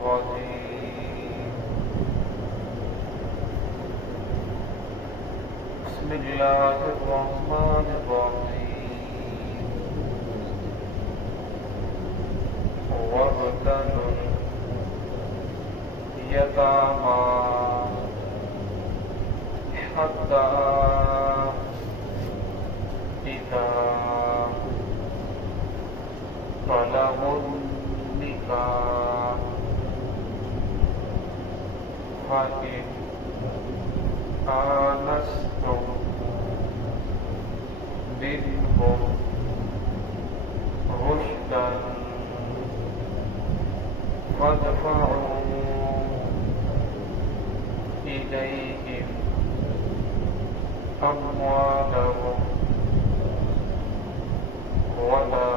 الرجيم بسم الله الرحمن الرحيم وابتلوا اليتامى حتى إذا بلغوا النكاح فإن آنستم منهم رشدا فادفعوا إليهم أموالهم ولا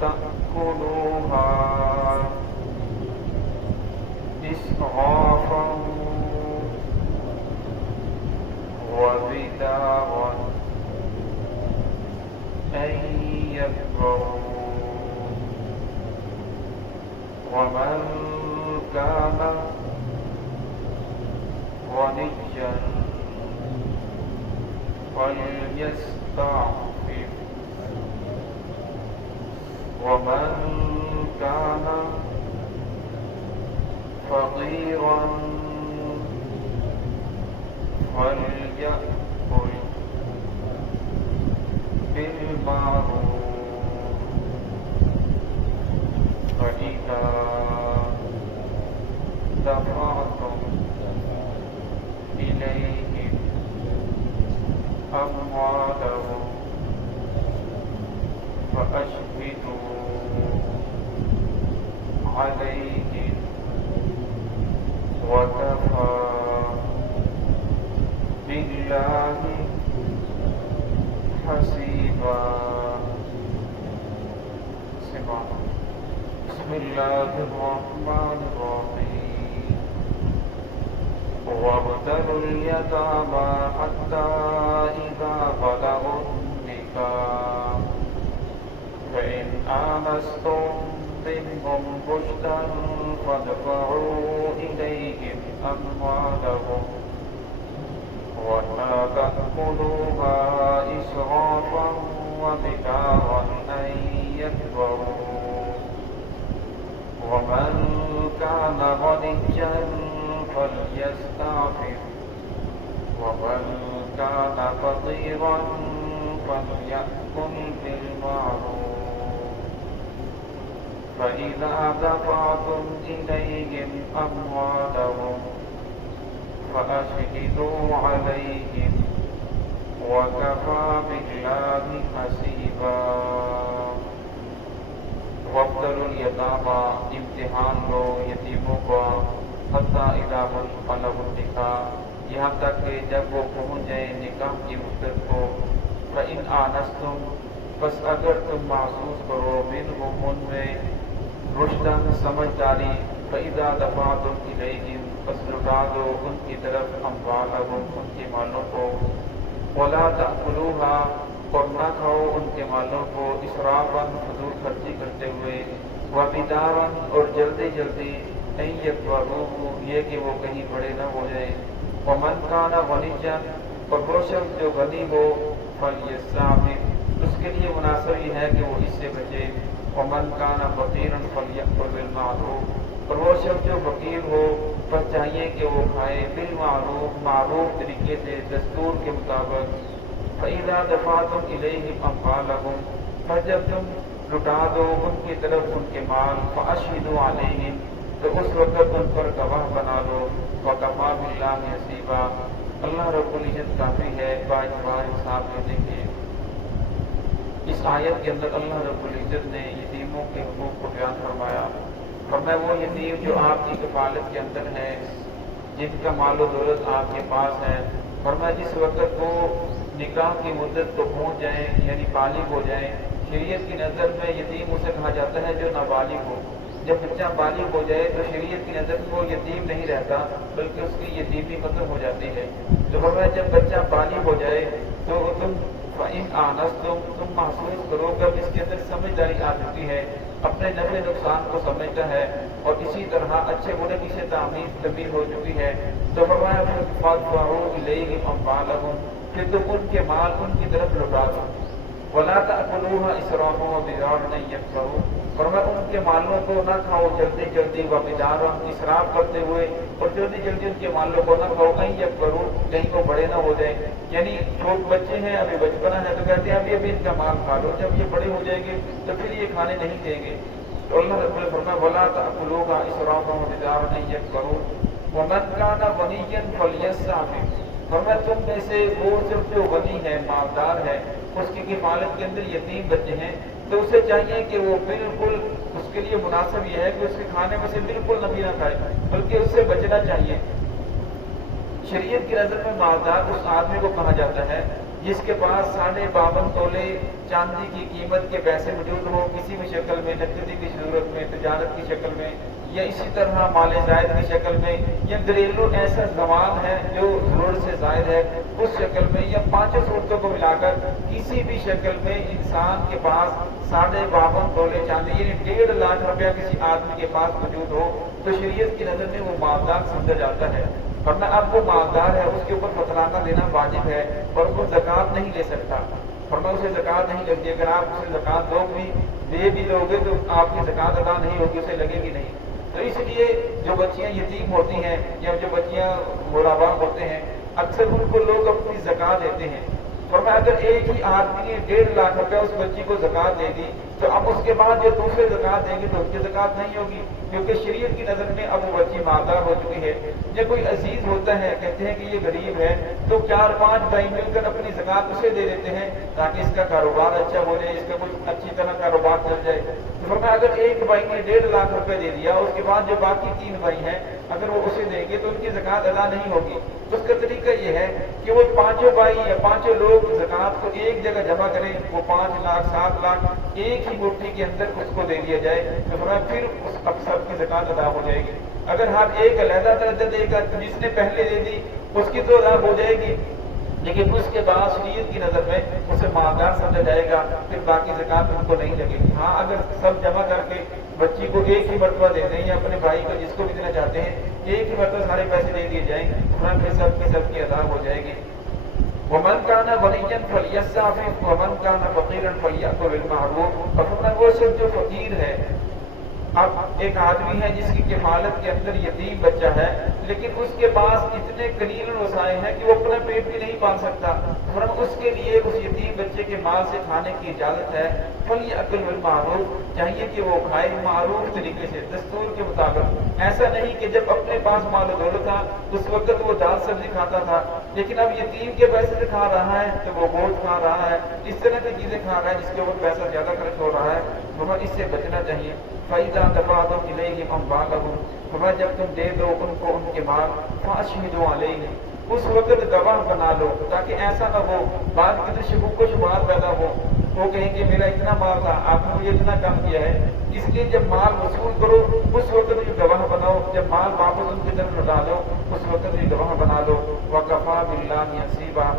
تأكلوها إسرافا وبدارا أن يكبروا ومن كان غنيا فليستعفف ومن كان فقيرا فليأكل بالمعروف فإذا دفعتم إليهم أموالهم فأشهدوا عليهم وكفى بالله حسيبا. بسم الله الرحمن الرحيم وابتلوا اليتامى حتى إذا بلغوا النكاح فإن آنستم منهم رشدا فادفعوا إليهم أموالهم ولا تأكلوها إسرافا وبدارا أن يكبروا ومن كان غنيا فليستعفف ومن كان فقيرا فليأكل بالمعروف فإذا دفعتم إليهم أموالهم فأشهدوا عليهم وكفى بالله حسيبا. وابتلوا اليتامى امتحان لو یتیموں کو حتی اذا بلغوا النکاح یہاں تک کہ جب وہ پہنچ جائیں نکاح کی مدت کو فإن آنستم بس اگر تم محسوس کرو منہم ان میں رشداً سمجھداری فإذا دفعتم إليهم بس لٹا دو ان کی طرف اموالهم ان کے مالوں کو ولا تأکلوها اور نہ کھاؤ ان کے مالوں کو اسرافاً فضول خرچی کرتے ہوئے وبدارا اور جلدی جلدی ان یکبروه یہ کہ وہ کہیں بڑے نہ ہو جائیں ومن کان غنیا اور وہ شخص جو غنی ہو فلیستعفف اس کے لیے مناسب یہ ہے کہ وہ اس سے بچے ومن کان فقیرا فلیأکل بالمعروف اور وہ شخص جو فقیر ہو بس چاہیے کہ وہ کھائے بالمعروف معروف طریقے سے دستور کے مطابق فإذا دفعتم إليهم أموالهم پر جب تم لٹا دو ان کی طرف ان کے مال فأشهدوا عليهم تو اس وقت ان پر گواہ بنا لو وکفی باللہ حسیبا اللہ رب العزت کافی ہے باعتبار حساب لینے کے. اس آیت کے اندر اللہ رب العزت نے یتیموں کے حقوق کو بیان فرمایا. فرمایا وہ یتیم جو آپ کی کفالت کے اندر ہے جن کا مال و دولت آپ کے پاس ہے فرمایا جس وقت وہ نکاح کی مدت کو پہنچ جائیں یعنی بالغ ہو جائیں شریعت کی نظر میں یتیم اسے کہا جاتا ہے جو نابالغ ہو. جب بچہ بالغ ہو جائے تو شریعت کی نظر میں وہ یتیم نہیں رہتا بلکہ اس کی یتیمی ختم ہو جاتی ہے. تو فرمایا جب بچہ بالغ ہو جائے تو تم فَإِنْ آنَسْتُمْ تم محسوس کرو جب اس کے اندر سمجھداری آ چکی ہے، اپنے نفع نقصان کو سمجھتا ہے اور اسی طرح اچھے برے کی سے تمیز ہو چکی ہے، تو فرمایا فَادْفَعُوا إِلَيْهِمْ أَمْوَالَهُمْ کہ تم ان کے مال ان کی طرف لوٹا دو، وَلَا تَأْكُلُوهَا إِسْرَافًا وَبِدَارًا أَن يَكْبَرُوا، فرمایا ان کے مالوں کو نہ کھاؤ جلدی جلدی وبدارًا اسراف کرتے ہوئے، اور جلدی جلدی ان کے مالوں کو نہ کھاؤ أن يكبروا کہیں وہ بڑے نہ ہو جائیں، یعنی چھوٹ بچے ہیں ابھی بچپنا ہے تو کہتے ہیں ابھی ان کا مال کھا لو، جب یہ بڑے ہو جائیں گے تو پھر یہ کھانے نہیں دیں گے۔ تو اللہ رب العزت فرمایا وَلَا تَأْكُلُوهَا إِسْرَافًا وَبِدَارًا أَن يَكْبَرُوا وَمَنْ كَانَ غَنِيًّا فَلْيَسْتَعْفِفْ، فرمایا تم میں سے وہ صرف جو غنی ہے مالدار ہے، اس کی کفالت کے اندر یتیم بچے ہیں، تو اسے چاہیے کہ وہ بالکل اس کے لیے مناسب یہ ہے کہ اس کے کھانے میں سے بالکل نہ کھائے، بلکہ اس سے بچنا چاہیے۔ شریعت کی نظر میں مالدار اس آدمی کو کہا جاتا ہے جس کے پاس 52.5 تولے چاندی کی قیمت کے پیسے موجود ہو، کسی بھی شکل میں، نقدی کی صورت میں، تجارت کی شکل میں، یا اسی طرح مال زائد کی شکل میں، یا گھریلو ایسا زمان ہے جو ضرورت سے زائد ہے اس شکل میں، یا 5 صورتوں کو ملا کر کسی بھی شکل میں انسان کے پاس 52.5 تولے چاندی یعنی 1.5 لاکھ روپیہ کسی آدمی کے پاس موجود ہو، تو شریعت کی نظر میں وہ مالدار سمجھا جاتا ہے، ورنہ اب وہ مالدار ہے اس کے اوپر فترانہ دینا واجب ہے اور وہ زکوٰۃ نہیں لے سکتا، ورنہ اسے زکوٰۃ نہیں لگتی، اگر آپ اسے زکوٰۃ دے بھی دو گے تو آپ کی زکوٰۃ ادا نہیں ہوگی، اسے لگے گی نہیں۔ تو اس لیے جو بچیاں یتیم ہوتی ہیں یا جو بچیاں غربا ہوتے ہیں اکثر ان کو لوگ اپنی زکوٰۃ دیتے ہیں، فرمایا اگر ایک ہی آدمی نے 1.5 لاکھ روپیہ اس بچی کو زکوٰۃ دے دی تو اب اس کے بعد جو دوسرے زکوٰۃ دیں گے تو اس کی زکوٰۃ نہیں ہوگی، کیونکہ شریعت کی نظر میں اب وہ بچی مالدار ہو چکی ہے۔ جب کوئی عزیز ہوتا ہے کہتے ہیں کہ یہ غریب ہے تو 4-5 بھائی مل کر اپنی زکوٰۃ اسے دے دیتے ہیں تاکہ اس کا کاروبار اچھا ہو جائے، اس کا کچھ اچھی طرح کاروبار چل جائے۔ تو فرمایا اگر ایک بھائی نے 1.5 لاکھ روپے دے دیا، اس کے بعد جو باقی 3 بھائی ہیں اگر وہ اسے دیں گے تو ان کی زکوٰۃ ادا نہیں ہوگی۔ اس کا طریقہ یہ ہے کہ وہ 5 بھائی یا 5 لوگ زکوٰۃ کو ایک جگہ جمع کریں، وہ 5 لاکھ 7 لاکھ ایک ہی مٹھی کے اندر اس کو دے دیا جائے، تو فرمایا پھر اس سب کی زکوٰۃ ادا ہو جائے گی۔ اگر ہر ایک علیحدہ علیحدہ دے گا تو جس نے پہلے دے دی اس کی تو ادا ہو جائے گی، لیکن اس کے بعد شریعت کی نظر میں اسے مالدار سمجھا جائے گا، پھر باقی زکوٰۃ ان کو نہیں لگے گی۔ ہاں اگر سب جمع کر کے بچی کو ایک ہی مرتبہ دے دیں یا اپنے بھائی کو جس کو بھی دینا چاہتے ہیں ایک ہی مرتبہ سارے پیسے دے دیے جائیں تو پھر سب کی ادا ہو جائے گی۔ وَمَنْ كَانَ غَنِيًّا فَلْيَسْتَعْفِفْ وَمَنْ كَانَ فَقِيرًا فَلْيَأْكُلْ بِالْمَعْرُوفِ، اور فرمایا وہ شخص جو فقیر ہے، اب ایک آدمی ہے جس کی کفالت کے اندر یتیم بچہ ہے لیکن اس کے پاس اتنے قلیل الوسائل ہیں کہ وہ اپنا پیٹ بھی نہیں پال سکتا، فرمایا اس کے لیے اس یتیم بچے کے مال سے کھانے کی اجازت ہے، فَلْيَأْكُلْ بِالْمَعْرُوفِ، چاہیے کہ وہ کھائے معروف طریقے سے، دستور کے مطابق، ایسا نہیں کہ جب اپنے پاس مال و دولت تھا اس وقت وہ دال سبزی کھاتا تھا لیکن اب یتیم کے پیسے سے کھا رہا ہے تو وہ گوشت کھا رہا ہے، اس طرح کی چیزیں کھا رہا ہے جس کے اوپر پیسہ زیادہ خرچ ہو رہا ہے، فرمایا اس سے بچنا چاہیے۔ فَإِذَا دَفَعْتُمْ إِلَيْهِمْ أَمْوَالَهُمْ، فرمایا جب تم دے دو ان کو ان کے مال، فَأَشْهِدُوا عَلَيْهِمْ، اس وقت گواہ بنا لو تاکہ ایسا نہ ہو بعد کے شکوک و شبہات پیدا ہو، وہ کہیں کہ میرا اتنا مال تھا آپ نے مجھے اتنا کم کیا ہے، اس لیے جب مال وصول کرو اس وقت بھی گواہ بناؤ، جب مال واپس ان کی طرف لوٹا دو اس وقت بھی گواہ بنا لو۔ وَكَفَىٰ بِاللَّهِ حَسِيبًا،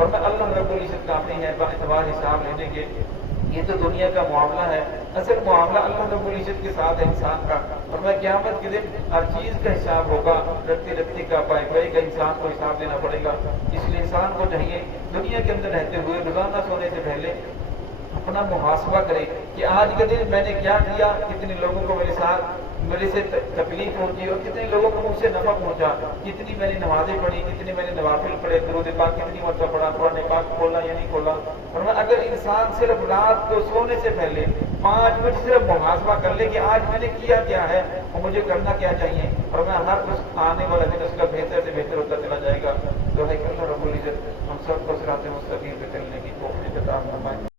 ورنہ اللہ رب العزت کافی ہے باعتبار حساب لینے کے۔ یہ تو دنیا کا معاملہ ہے، اصل معاملہ اللہ رب العزت کے ساتھ ہے انسان کا، اور میں قیامت کے دن ہر چیز کا حساب ہوگا، رتی رتی کا پائی پائی کا انسان کو حساب دینا پڑے گا۔ اس لیے انسان کو چاہیے دنیا کے اندر رہتے ہوئے روزانہ سونے سے پہلے اپنا محاسبہ کرے کہ آج کے دن میں نے کیا کیا، کتنے لوگوں کو میرے سے تکلیف پہنچی اور کتنے لوگوں کو مجھ سے نفع پہنچا، کتنی میں نے نمازیں پڑھی، کتنی میں نے نوافل پڑھے، درود پاک کتنی مرتبہ پڑھا، قرآن پاک کھولا یا نہیں کھولا، اور اگر انسان صرف رات کو سونے سے پہلے 5 منٹ صرف محاسبہ کر لے کہ آج میں نے کیا ہے اور مجھے کرنا کیا چاہیے، اور میں ہر اس آنے والا دن اس کا بہتر سے بہتر ہوتا چلا جائے گا۔ تو ہے کہ اللہ رب العزت ہم سب کو صراط مستقیم پہ چلنے کی توفیق عطا فرمائے۔